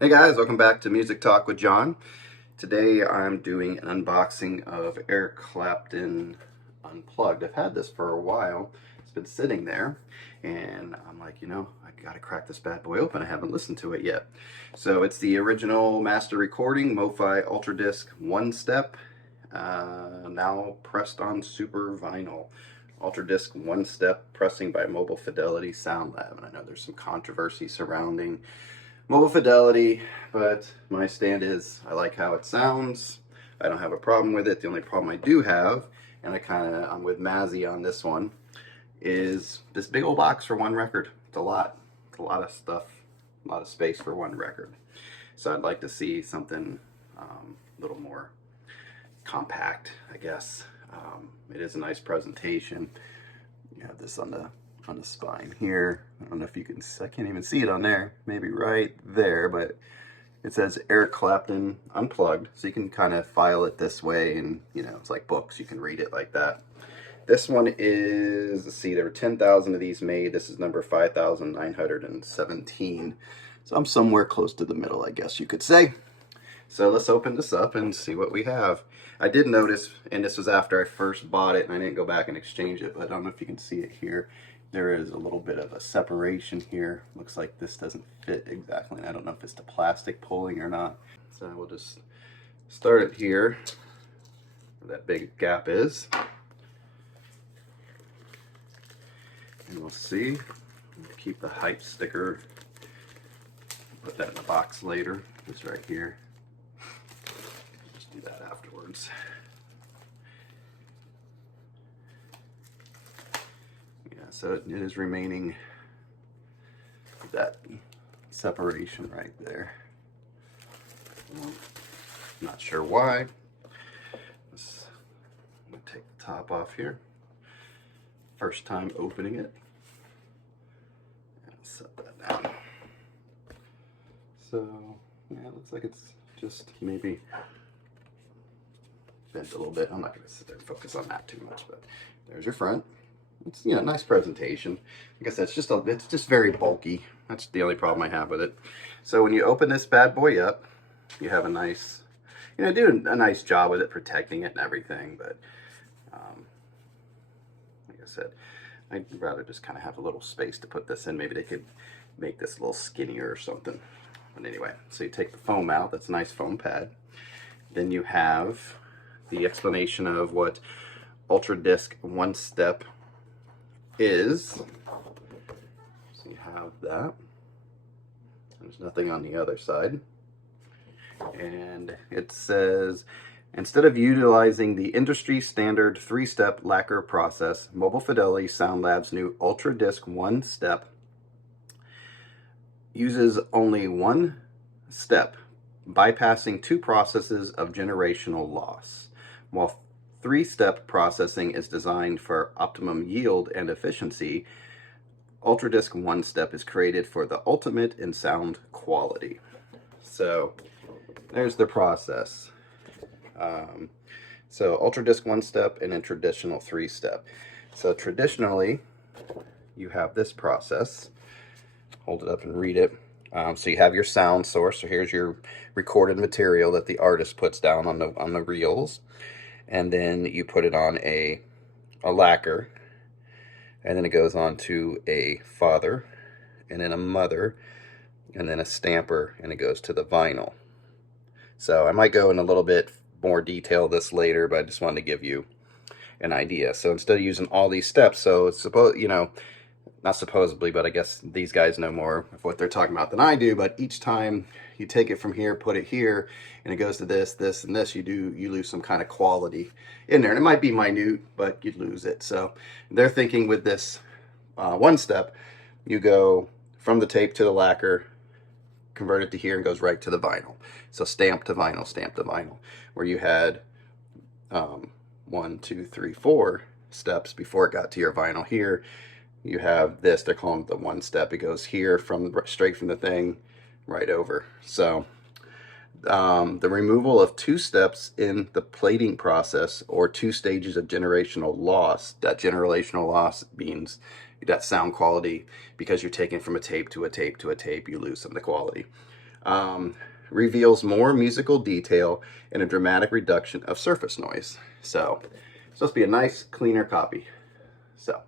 Hey guys, welcome back to Music Talk with John. Today I'm doing an unboxing of Eric Clapton Unplugged. I've had this for a while. It's been sitting there and I'm like, I gotta crack this bad boy open. I haven't listened to it yet. So it's the original master recording, MoFi Ultra Disc 1-step, now pressed on super vinyl. Ultra Disc 1-step pressing by Mobile Fidelity Sound Lab. And I know there's some controversy surrounding Mobile Fidelity, but my stand is I like how it sounds. I don't have a problem with it. The only problem I do have, and I'm with Mazzy on this one, is this big old box for one record. It's a lot. It's a lot of stuff, a lot of space for one record. So I'd like to see something a little more compact, I guess. It is a nice presentation. You have this on the spine here. I don't know if you can, I can't even see it on there, maybe right there, but it says Eric Clapton Unplugged, so you can kind of file it this way, and it's like books, you can read it like that. This one is, let's see, there were 10,000 of these made. This is number 5,917, so I'm somewhere close to the middle, I guess you could say. So let's open this up and see what we have. I did notice, and this was after I first bought it, and I didn't go back and exchange it, but I don't know if you can see it here. There is a little bit of a separation here. Looks like this doesn't fit exactly, and I don't know if it's the plastic pulling or not. So we'll just start it here, where that big gap is. And we'll see. Keep the hype sticker. Put that in the box later. This right here. Just do that afterwards. So it is remaining that separation right there. Not sure why. I'm gonna take the top off here. First time opening it. And set that down. So yeah, it looks like it's just maybe bent a little bit. I'm not gonna sit there and focus on that too much, but there's your front. It's nice presentation. Like I said, it's just very bulky. That's the only problem I have with it. So when you open this bad boy up, you have a nice, do a nice job with it, protecting it and everything. But like I said, I'd rather just kind of have a little space to put this in. Maybe they could make this a little skinnier or something. But anyway, so you take the foam out. That's a nice foam pad. Then you have the explanation of what Ultra Disc 1-step is. So you have that. There's nothing on the other side. And it says, instead of utilizing the industry standard 3-step lacquer process, Mobile Fidelity Sound Lab's new Ultra Disc 1-step uses only one step, bypassing 2 processes of generational loss, while 3-step processing is designed for optimum yield and efficiency. Ultra Disc 1-step is created for the ultimate in sound quality. So there's the process. So Ultra Disc 1-step and then traditional 3-step. So traditionally, you have this process. Hold it up and read it. So you have your sound source. So here's your recorded material that the artist puts down on the reels. And then you put it on a lacquer, and then it goes on to a father, and then a mother, and then a stamper, and it goes to the vinyl. So I might go in a little bit more detail this later, but I just wanted to give you an idea. So instead of using all these steps, so it's not supposedly, but I guess these guys know more of what they're talking about than I do, but each time you take it from here, put it here, and it goes to this, this, and this, you lose some kind of quality in there. And it might be minute, but you'd lose it. So they're thinking with this 1-step, you go from the tape to the lacquer, convert it to here, and goes right to the vinyl. So stamp to vinyl, where you had 1, 2, 3, 4 steps before it got to your vinyl. Here you have this, they're calling it the 1-step. It goes here straight from the thing right over. So the removal of 2 steps in the plating process, or 2 stages of generational loss. That generational loss means that sound quality, because you're taking from a tape to a tape to a tape, you lose some of the quality. Reveals more musical detail and a dramatic reduction of surface noise. So it's supposed to be a nice, cleaner copy. So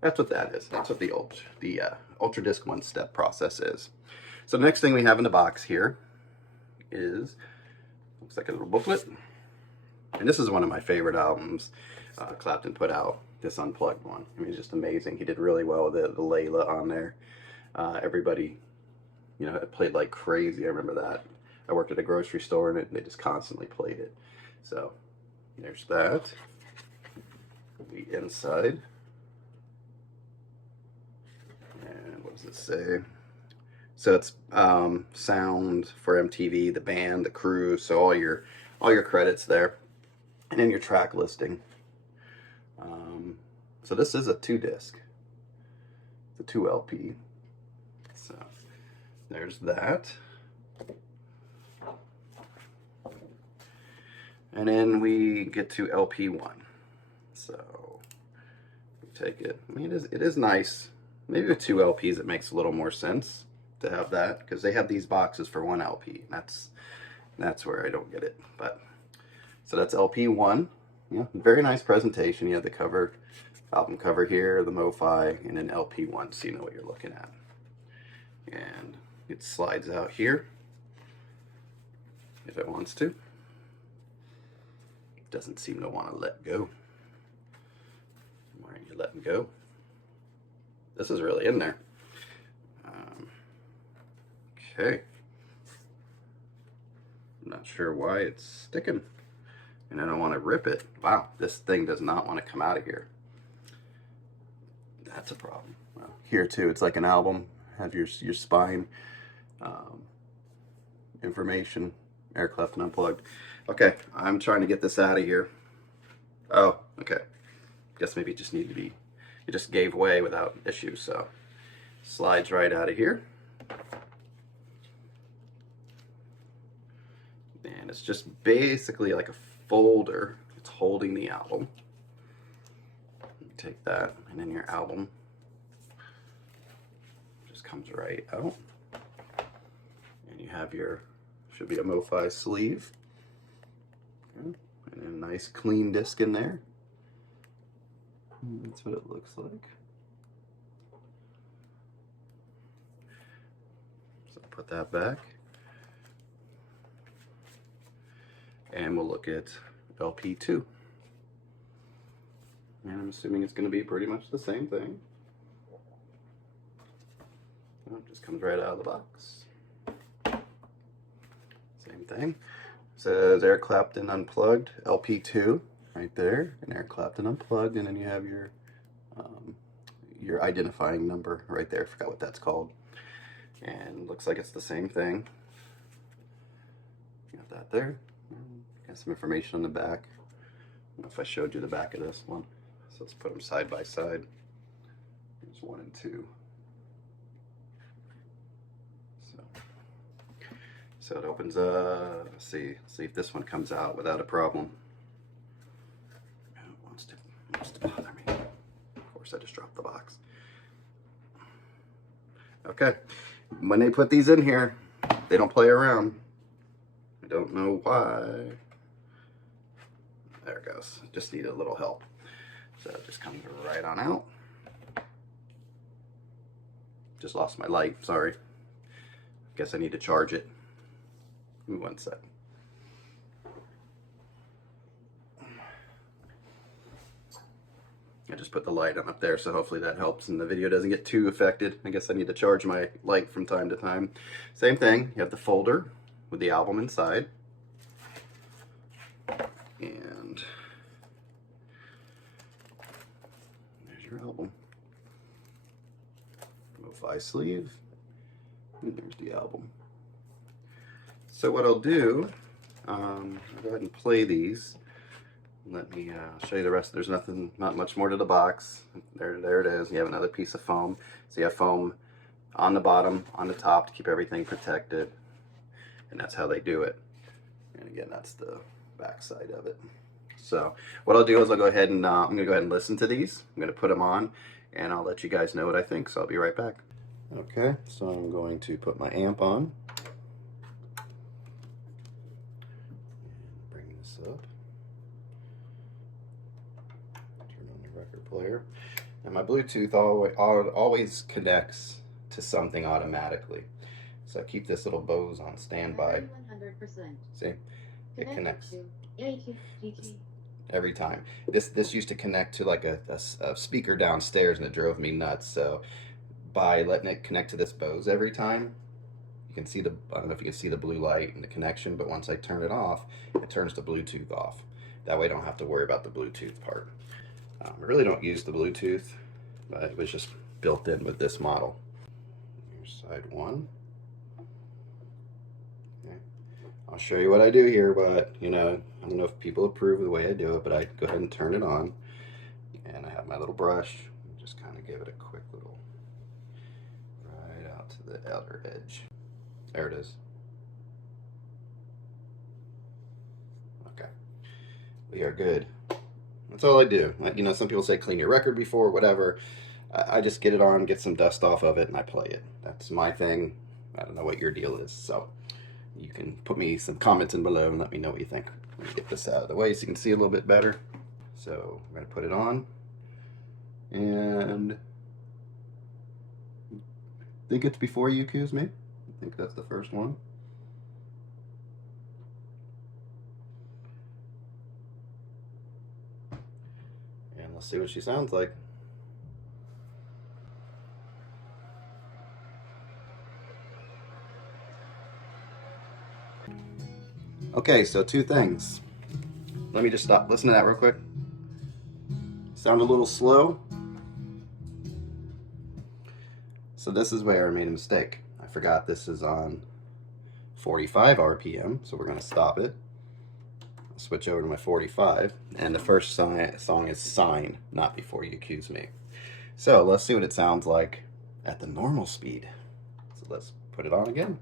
that's what that is. That's what the Ultra Disc one-step process is. So the next thing we have in the box here is, looks like a little booklet. And this is one of my favorite albums Clapton put out, this Unplugged one. I mean, it's just amazing. He did really well with the Layla on there. Everybody, you know, it played like crazy. I remember that. I worked at a grocery store and they just constantly played it. So there's that. The inside. And what does it say? So it's sound for MTV, the band, the crew, so all your credits there, and then your track listing. So this is a 2-disc. It's a 2 LP. So there's that. And then we get to LP1. So we take it. I mean, it is nice. Maybe with 2 LPs it makes a little more sense to have that, because they have these boxes for 1 LP. That's where I don't get it. But so that's LP1. Yeah, very nice presentation. You have the cover, album cover here, the MoFi, and then LP1, so you know what you're looking at. And it slides out here if it wants to. It doesn't seem to want to let go. Why aren't you letting go? This is really in there. Okay. I'm not sure why it's sticking. And I don't want to rip it. Wow, this thing does not want to come out of here. That's a problem. Well, here too, it's like an album. Have your spine information. Eric Clapton Unplugged. Okay, I'm trying to get this out of here. Oh, okay. Guess maybe it just needed to be, it just gave way without issues, so slides right out of here. And it's just basically like a folder. It's holding the album. You take that, and then your album just comes right out. And you have your, should be a MoFi sleeve. Okay. And a nice clean disc in there. And that's what it looks like. So put that back. And we'll look at LP2. And I'm assuming it's going to be pretty much the same thing. Oh, it just comes right out of the box. Same thing. It says Eric Clapton Unplugged, LP2, right there. And Eric Clapton Unplugged, and then you have your identifying number right there. I forgot what that's called. And looks like it's the same thing. You got that there. Got some information on the back. I don't know if I showed you the back of this one. So let's put them side by side. Here's 1 and 2. So it opens up. Let's see if this one comes out without a problem. It wants to bother me. Of course, I just dropped the box. Okay, when they put these in here, they don't play around. I don't know why. There it goes. Just need a little help. So it just comes right on out. Just lost my light, sorry. Guess I need to charge it. Give me 1 sec. I just put the light on up there, so hopefully that helps and the video doesn't get too affected. I guess I need to charge my light from time to time. Same thing, you have the folder with the album inside. And there's your album. MoFi sleeve. And there's the album. So what I'll do, I'll go ahead and play these. Let me show you the rest. There's not much more to the box. There it is. You have another piece of foam. So you have foam on the bottom, on the top to keep everything protected. And that's how they do it. And again, that's the back side of it. So what I'll do is I'll go ahead and I'm gonna go ahead and listen to these. I'm gonna put them on and I'll let you guys know what I think. So I'll be right back. Okay, so I'm going to put my amp on. this up. Turn on the record player. And my Bluetooth always connects to something automatically. So I keep this little Bose on standby. 100%. See? It connects every time. This used to connect to like a speaker downstairs, and it drove me nuts. So by letting it connect to this Bose every time, you can see the, I don't know if you can see the blue light and the connection, but once I turn it off, it turns the Bluetooth off. That way I don't have to worry about the Bluetooth part. I really don't use the Bluetooth, but it was just built in with this model. Here's side one. Okay. I'll show you what I do here, but you know, I don't know if people approve of the way I do it, but I go ahead and turn it on. And I have my little brush, just kind of give it a quick little, right out to the outer edge. There it is. Okay. We are good. That's all I do. Like, you know, some people say clean your record before, whatever. I just get it on, get some dust off of it, and I play it. That's my thing. I don't know what your deal is. So you can put me some comments in below and let me know what you think. Let me get this out of the way so you can see a little bit better. So I'm going to put it on. And I think it's before you accuse me. I think that's the first one. And let's see what she sounds like. Okay, so two things. Let me just stop. Listen to that real quick. Sound a little slow. So this is where I made a mistake. I forgot this is on 45 RPM, so we're going to stop it. I'll switch over to my 45, and the first song is Sign, not Before You Accuse Me. So let's see what it sounds like at the normal speed. So let's put it on again.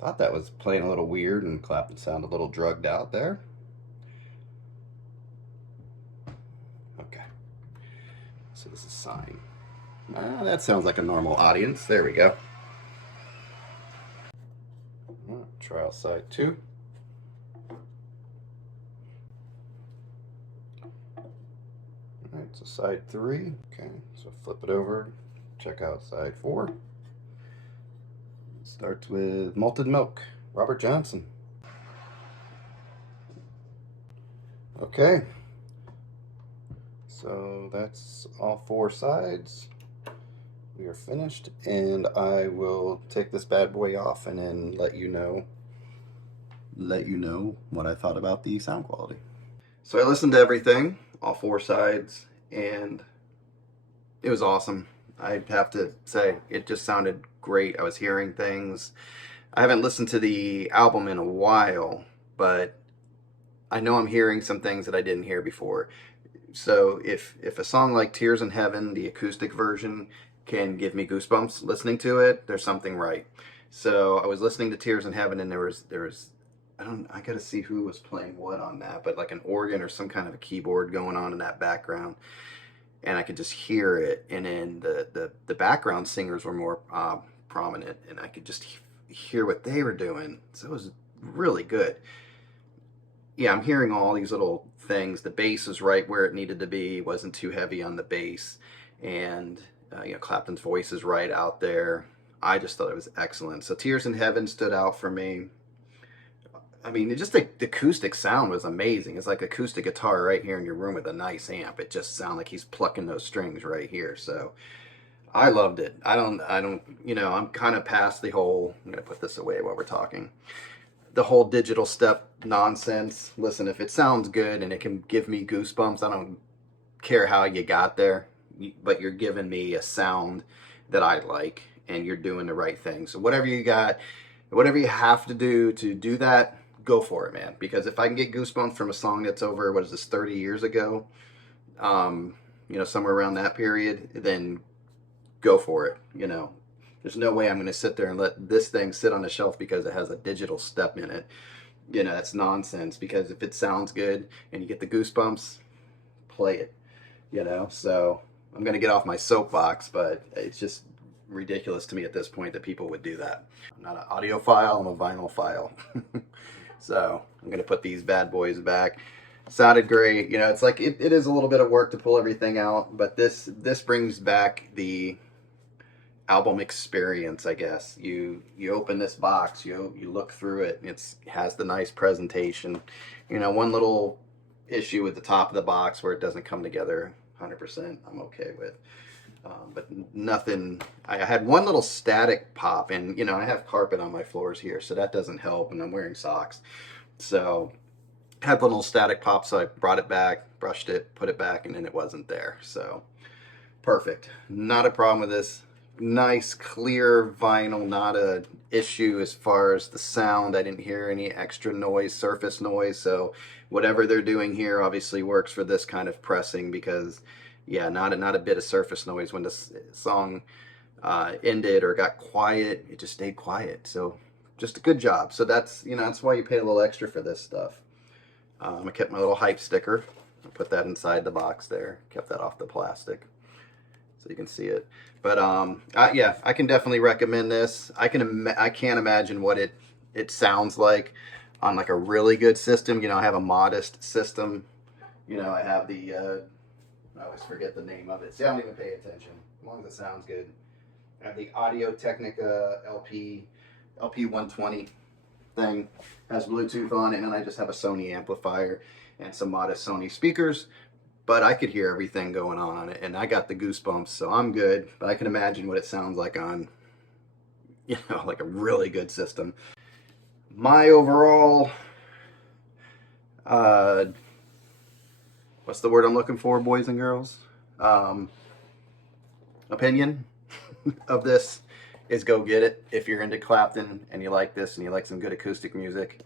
Thought that was playing a little weird, and Clapton sounded a little drugged out there. Okay, so this is Sign. That sounds like a normal audience. There we go. Trial side 2. Alright, so side 3. Okay, so flip it over. Check out side 4. It starts with Malted Milk, Robert Johnson. Okay, so that's all 4 sides. We are finished, and I will take this bad boy off and then let you know what I thought about the sound quality. So I listened to everything, all 4 sides, and it was awesome. I have to say, it just sounded great. I was hearing things. I haven't listened to the album in a while, but I know I'm hearing some things that I didn't hear before. So if a song like Tears in Heaven, the acoustic version, can give me goosebumps listening to it, there's something right. So I was listening to Tears in Heaven, and there was I gotta see who was playing what on that, but like an organ or some kind of a keyboard going on in that background, and I could just hear it. And then the background singers were more prominent, and I could just hear what they were doing. So it was really good. Yeah, I'm hearing all these little things. The bass is right where it needed to be. It wasn't too heavy on the bass, and you know, Clapton's voice is right out there. I just thought it was excellent. So Tears in Heaven stood out for me. I mean, just the acoustic sound was amazing. It's like acoustic guitar right here in your room with a nice amp. It just sounded like he's plucking those strings right here. So I loved it. I don't, you know, I'm kind of past the whole, I'm going to put this away while we're talking, the whole digital step nonsense. Listen, if it sounds good and it can give me goosebumps, I don't care how you got there, but you're giving me a sound that I like, and you're doing the right thing. So whatever you got, whatever you have to do that, go for it, man. Because if I can get goosebumps from a song that's over, what is this, 30 years ago, you know, somewhere around that period, then go for it. You know, there's no way I'm going to sit there and let this thing sit on the shelf because it has a digital step in it. You know, that's nonsense. Because if it sounds good and you get the goosebumps, play it. You know, so I'm going to get off my soapbox, but it's just ridiculous to me at this point that people would do that. I'm not an audiophile, I'm a vinyl file. So I'm going to put these bad boys back. Sounded great. You know, it's like it is a little bit of work to pull everything out, but this brings back the album experience, I guess. You open this box, you look through it, and it has the nice presentation. You know, one little issue with the top of the box where it doesn't come together 100%, I'm okay with. But nothing. I had one little static pop, and you know, I have carpet on my floors here, so that doesn't help, and I'm wearing socks. So had one little static pop, so I brought it back, brushed it, put it back, and then it wasn't there. So perfect. Not a problem with this. Nice clear vinyl, not a issue as far as the sound. I didn't hear any extra noise, surface noise, so whatever they're doing here obviously works for this kind of pressing, because yeah, not a bit of surface noise when the song ended or got quiet. It just stayed quiet, so just a good job. So that's, you know, that's why you pay a little extra for this stuff. I kept my little hype sticker. I put that inside the box there, kept that off the plastic so you can see it. But yeah, I can definitely recommend this. I can't imagine what it sounds like on like a really good system. You know, I have a modest system. You know, I have the I always forget the name of it. See, I don't even pay attention as long as it sounds good. I have the Audio Technica LP 120 thing, has Bluetooth on it, and I just have a Sony amplifier and some modest Sony speakers. But I could hear everything going on it, and I got the goosebumps, so I'm good. But I can imagine what it sounds like on, you know, like a really good system. My overall, what's the word I'm looking for, boys and girls? Opinion of this is go get it. If you're into Clapton and you like this and you like some good acoustic music,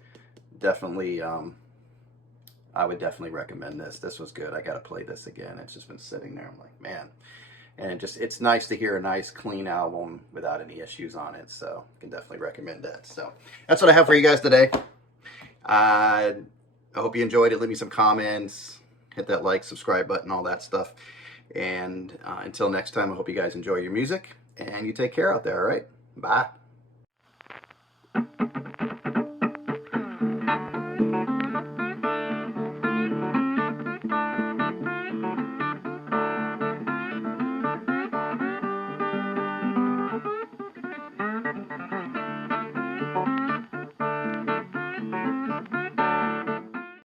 definitely, I would definitely recommend this. This was good. I got to play this again. It's just been sitting there. I'm like, man. And it's nice to hear a nice, clean album without any issues on it. So I can definitely recommend that. So that's what I have for you guys today. I hope you enjoyed it. Leave me some comments. Hit that like, subscribe button, all that stuff. And until next time, I hope you guys enjoy your music. And you take care out there, all right? Bye.